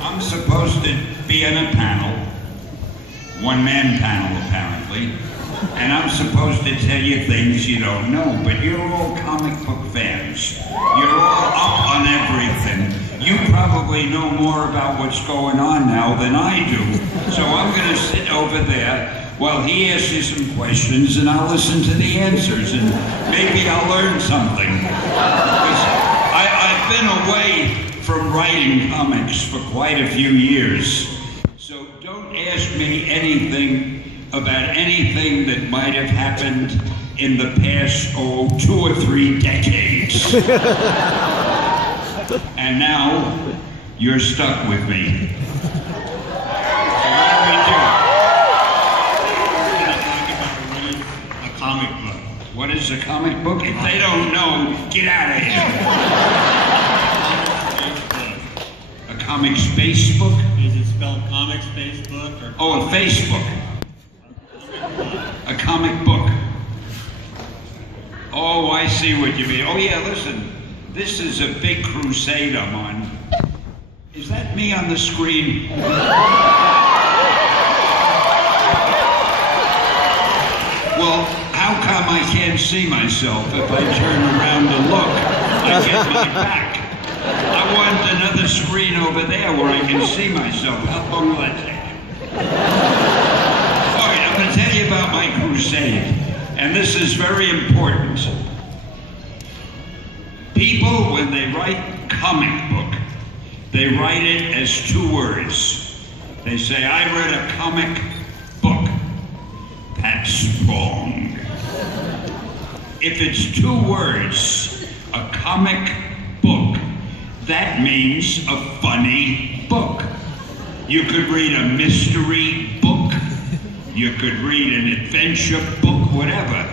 I'm supposed to be in a panel, one-man panel apparently, and I'm supposed to tell you things you don't know, but you're all comic book fans. You're all up on everything. You probably know more about what's going on now than I do, so I'm going to sit over there while he asks you some questions and I'll listen to the answers and maybe I'll learn something. I've been away from writing comics for quite a few years, so don't ask me anything about anything that might have happened in the past, 2 or 3 decades. And now, you're stuck with me. So what do we do? We're going to talk about what is a comic book. What is a comic book? If they don't know, get out of here. A comic space book? Is it spelled comic space book or? Oh, a Facebook. A comic book. Oh, I see what you mean. Oh yeah, listen. This is a big crusade I'm on. Is that me on the screen? Well, how come I can't see myself if I turn around to look? I get my back. I want another screen over there where I can see myself. How long will that take? All right, I'm going to tell you about my crusade, and this is very important. People, when they write comic book, they write it as 2 words. They say, I read a comic book. That's wrong. If it's 2 words, a comic book, that means a funny book. You could read a mystery book, you could read an adventure book, whatever.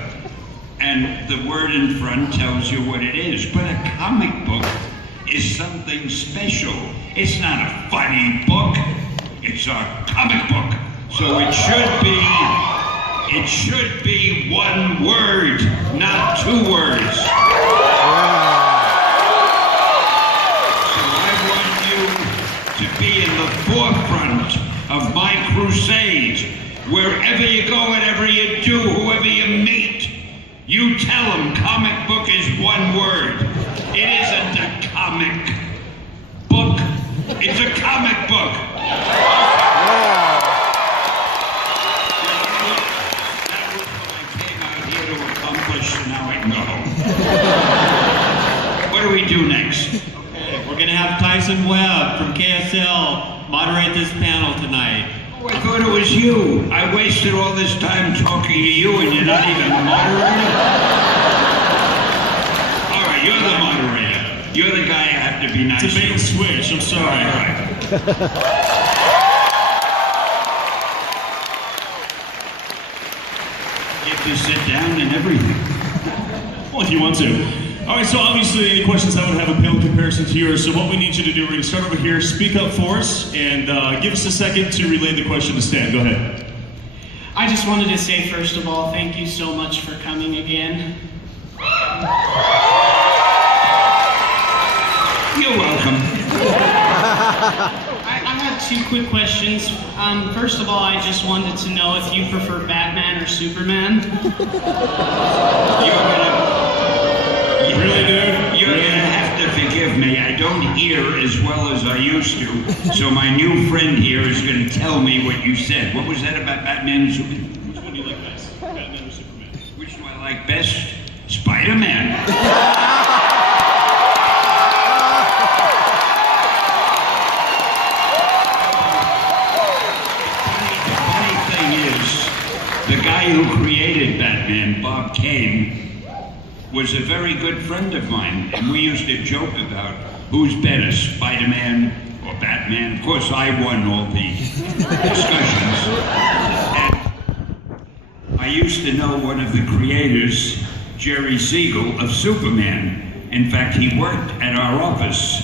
And the word in front tells you what it is. But a comic book is something special. It's not a funny book, it's a comic book. So it should be 1 word, not 2 words. So I want you to be in the forefront of my crusade. Wherever you go, whatever you do, whoever you meet, you tell them comic book is 1 word. It isn't a comic book. It's a comic book. That was what I came out here to accomplish, and now I can go home. What do we do next? Okay, we're going to have Tyson Webb from KSL moderate this panel tonight. Oh, I thought it was you. I wasted all this time talking to you and you're not even a moderator? All right, you're the moderator. You're the guy I have to be nice to. It's a bait and switch, I'm sorry. All right. You have to sit down and everything. Well, if you want to. All right, so obviously any questions I would have a panel comparison to yours. So what we need you to do, we're going to start over here, speak up for us, and give us a second to relay the question to Stan. Go ahead. I just wanted to say, first of all, thank you so much for coming again. You're welcome. I have 2 quick questions. First of all, I just wanted to know if you prefer Batman or Superman. Really, dude? You're gonna have to forgive me. I don't hear as well as I used to. So my new friend here is gonna tell me what you said. What was that about Batman and Superman? Which one do you like best, Batman or Superman? Which do I like best? Spider-Man. The funny thing is, the guy who created Batman, Bob Kane, was a very good friend of mine, and we used to joke about who's better, Spider-Man or Batman. Of course, I won all the discussions. And I used to know one of the creators, Jerry Siegel, of Superman. In fact, he worked at our office.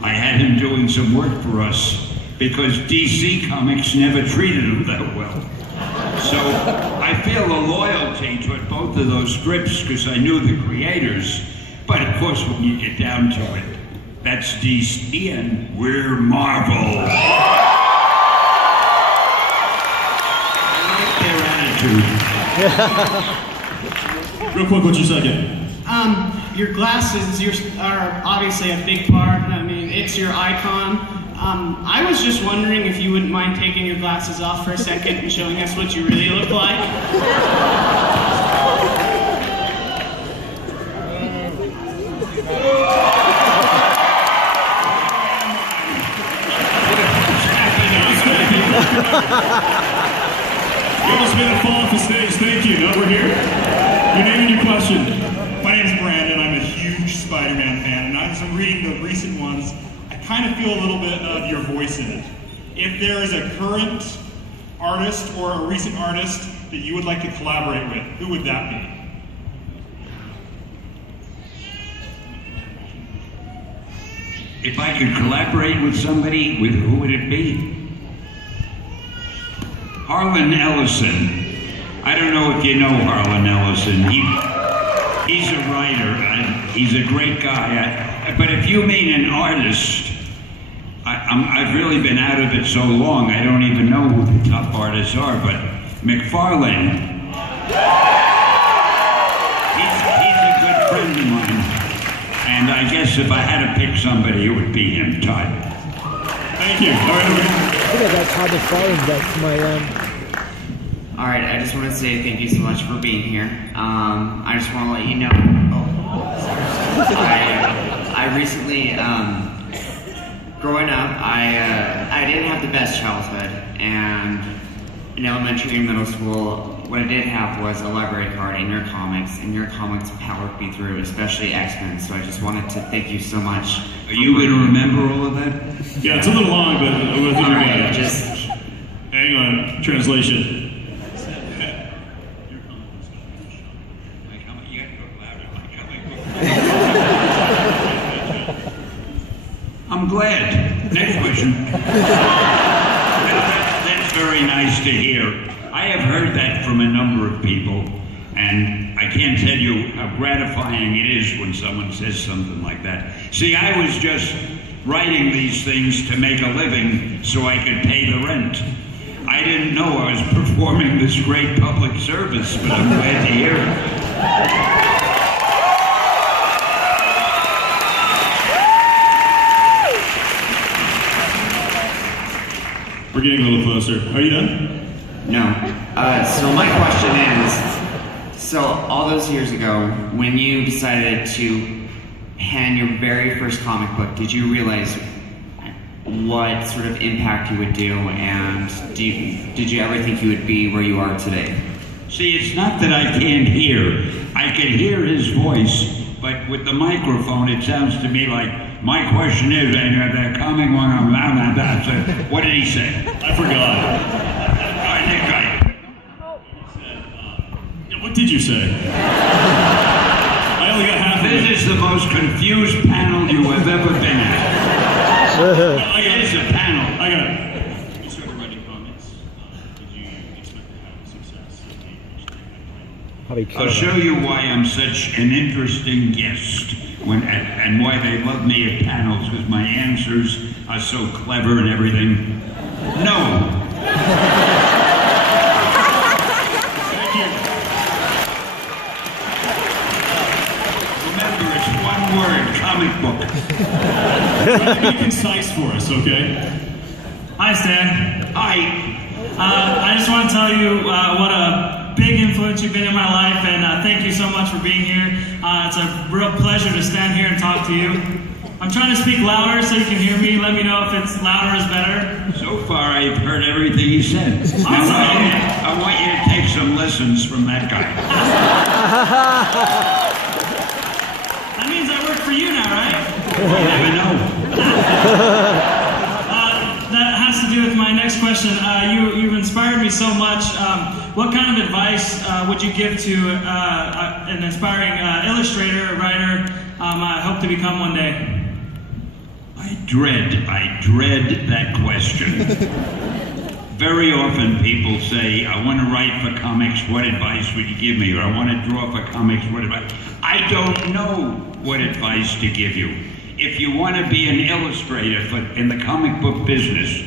I had him doing some work for us because DC Comics never treated him that well. So I feel a loyalty toward both of those scripts because I knew the creators. But of course, when you get down to it, That's DC, and we're Marvel. I like their attitude. Real quick, what's your second? Your glasses are obviously a big part. I mean, it's your icon. I was just wondering if you wouldn't mind taking your glasses off for a second and showing us what you really look like. You almost made a fall off the stage. Thank you. Now we're here. Your name and your question. My name is Brandon. I'm a huge Spider-Man fan, and as I'm reading the recent ones, I kind of feel a little bit of your voice in it. If there is a current artist or a recent artist that you would like to collaborate with, who would that be? If I could collaborate with somebody, who would it be? Harlan Ellison. I don't know if you know Harlan Ellison. He's a writer. He's a great guy. But if you mean an artist, I've really been out of it so long, I don't even know who the top artists are. But McFarlane, he's a good friend of mine. And I guess if I had to pick somebody, it would be him, Todd. Thank you. All right, I think I got Todd McFarlane back to my All right, I just want to say thank you so much for being here. I just want to let you know. I recently, growing up, I didn't have the best childhood, and in elementary and middle school, what I did have was a library card in your comics, and your comics powered me through, especially X-Men. So I just wanted to thank you so much. Are you going to remember all of that? Yeah, it's a little long, but we'll do All right, it. just Hang on. Translation. I'm glad. Next question. That's very nice to hear. I have heard that from a number of people, and I can't tell you how gratifying it is when someone says something like that. See, I was just writing these things to make a living so I could pay the rent. I didn't know I was performing this great public service, but I'm glad to hear it. We're getting a little closer. Are you done? no. So my question is, so all those years ago, when you decided to pen your very first comic book, did you realize what sort of impact you would do, and did you ever think you would be where you are today? See, it's not that I can't hear. I can hear his voice, but with the microphone, it sounds to me like, my question is, that comic one, what did he say? I forgot. I think Yeah, what did you say? I only got half of this it. is the most confused panel you have ever been at. I got It is a panel. I got it. You started writing comics. Did you expect to have success? I'll show you why I'm such an interesting guest and why they love me at panels, because my answers are so clever and everything. No. Thank you. Remember, it's one word, comic book. Be concise for us, okay? Hi, Stan. Hi. I just want to tell you what a big influence you've been in my life, and thank you so much for being here. It's a real pleasure to stand here and talk to you. I'm trying to speak louder so you can hear me. Let me know if it's louder is better. So far, I've heard everything you said. I want you to take some lessons from that guy. That means I work for you now, right? You never know. That has to do with my next question. You've inspired me so much. What kind of advice would you give to an aspiring illustrator, or writer? I hope to become one day. I dread that question. Very often people say, I want to write for comics, what advice would you give me? Or I want to draw for comics, what advice? I don't know what advice to give you. if you want to be an illustrator in the comic book business,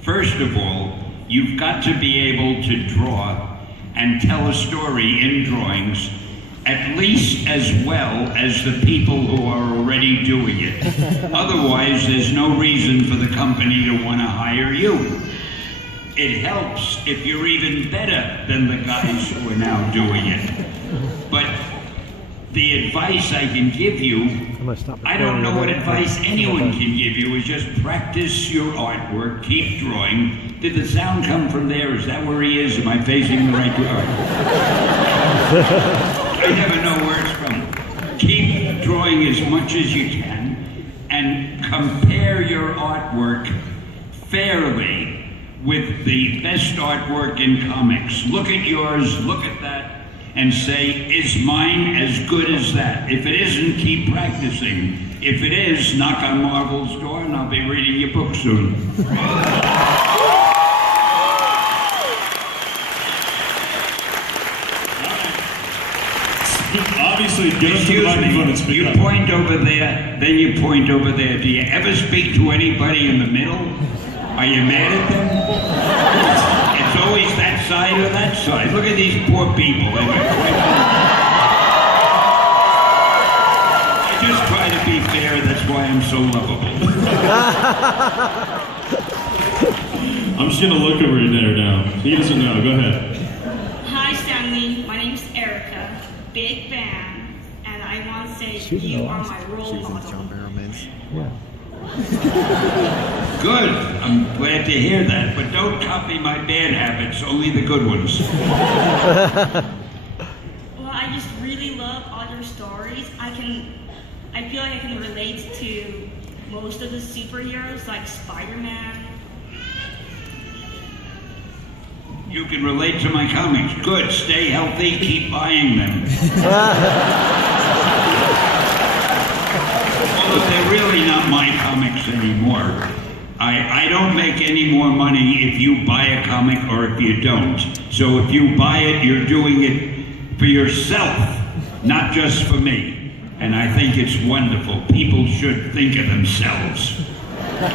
first of all, you've got to be able to draw and tell a story in drawings at least as well as the people who are already doing it. Otherwise, there's no reason for the company to want to hire you. It helps if you're even better than the guys who are now doing it. But the advice I can give you, I don't know what advice anyone can give you, is just practice your artwork, keep drawing. Did the sound come from there? Is that where he is? Am I facing the right way? I never know where it's from. Keep drawing as much as you can and compare your artwork fairly with the best artwork in comics. Look at yours, look at that, and say, is mine as good as that? If it isn't, keep practicing. If it is, knock on Marvel's door and I'll be reading your book soon. Obviously, get up to the microphone and speak you up. point over there, then you point over there. Do you ever speak to anybody in the middle? Are you mad at them? It's always that side or that side. Look at these poor people. I just try to be fair. That's why I'm so lovable. I'm just gonna look over there now. He doesn't know. Go ahead. Hi, Stanley. My name's Erica. Big fan. And I want to say you are my role model. Yeah. Good. I'm glad to hear that. But don't copy my bad habits. Only the good ones. Well, I just really love all your stories. I feel like I can relate to most of the superheroes, like Spider-Man. You can relate to my comics. Good. Stay healthy. Keep buying them. Although they're really not my comics anymore. I don't make any more money if you buy a comic or if you don't. So if you buy it, you're doing it for yourself, not just for me. And I think it's wonderful. People should think of themselves. My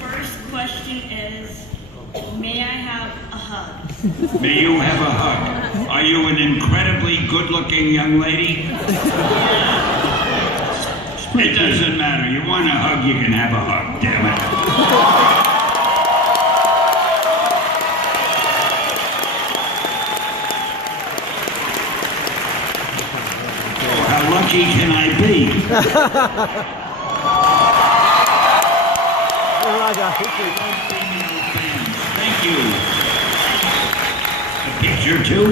first question is, may I have a hug? May you have a hug. Are you an incredibly good-looking young lady? It doesn't matter. You want a hug, you can have a hug, damn it. Oh, how lucky can I be? Thank you. A picture too?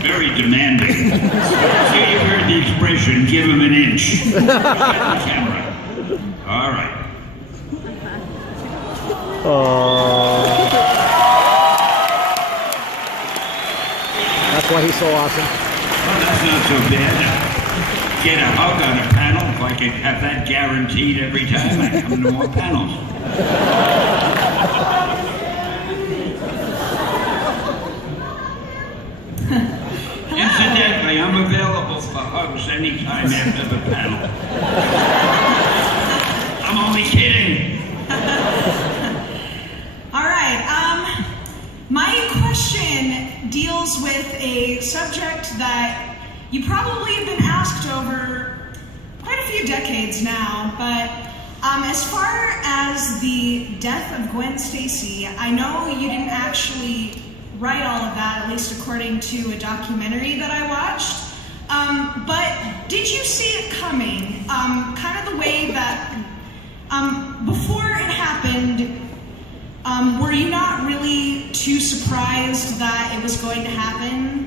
Very demanding. So you've heard the expression, give him an inch. Look at the camera. All right. That's why he's so awesome. Well, that's not so bad. Get a hug on a panel if I could have that guaranteed every time I come to more panels. Incidentally, I'm available for hugs anytime after the panel. I'm only kidding. All right. My question deals with a subject that you probably have been asked over quite a few decades now, but as far as the death of Gwen Stacy, I know you didn't actually write all of that, at least according to a documentary that I watched. But did you see it coming? Kind of the way that before it happened, were you not really too surprised that it was going to happen?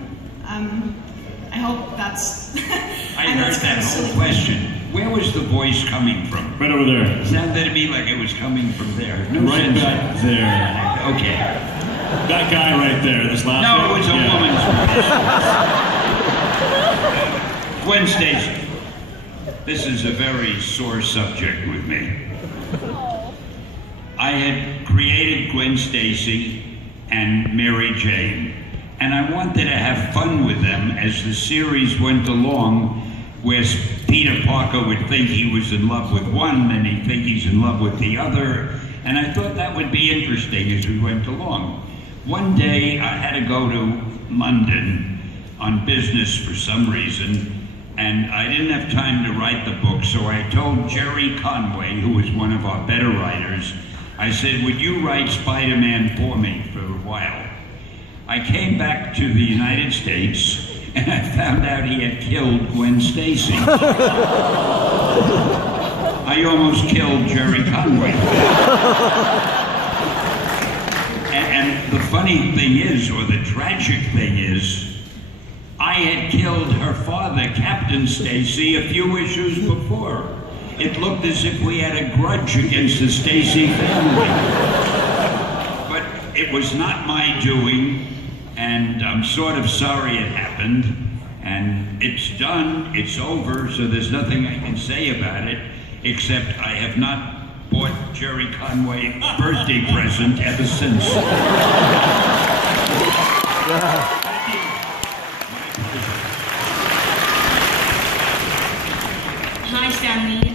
I hope that's... I heard that whole question. Where was the voice coming from? Right over there. It sounded to me like it was coming from there. No Right sense. back there. Okay. That guy right there. This last No, guy. it was a Yeah. woman's voice. Gwen Stacy. This is a very sore subject with me. I had created Gwen Stacy and Mary Jane, and I wanted to have fun with them as the series went along where Peter Parker would think he was in love with one and he'd think he's in love with the other. And I thought that would be interesting as we went along. One day I had to go to London on business for some reason, and I didn't have time to write the book, so I told Jerry Conway, who was one of our better writers, I said, would you write Spider-Man for me for a while? I came back to the United States, and I found out he had killed Gwen Stacy. I almost killed Jerry Conway. And the funny thing is, or the tragic thing is, I had killed her father, Captain Stacy, a few issues before. It looked as if we had a grudge against the Stacy family. But it was not my doing, and I'm sort of sorry it happened. And it's done, it's over, so there's nothing I can say about it, except I have not bought Jerry Conway a birthday present ever since. Hi, Stanley.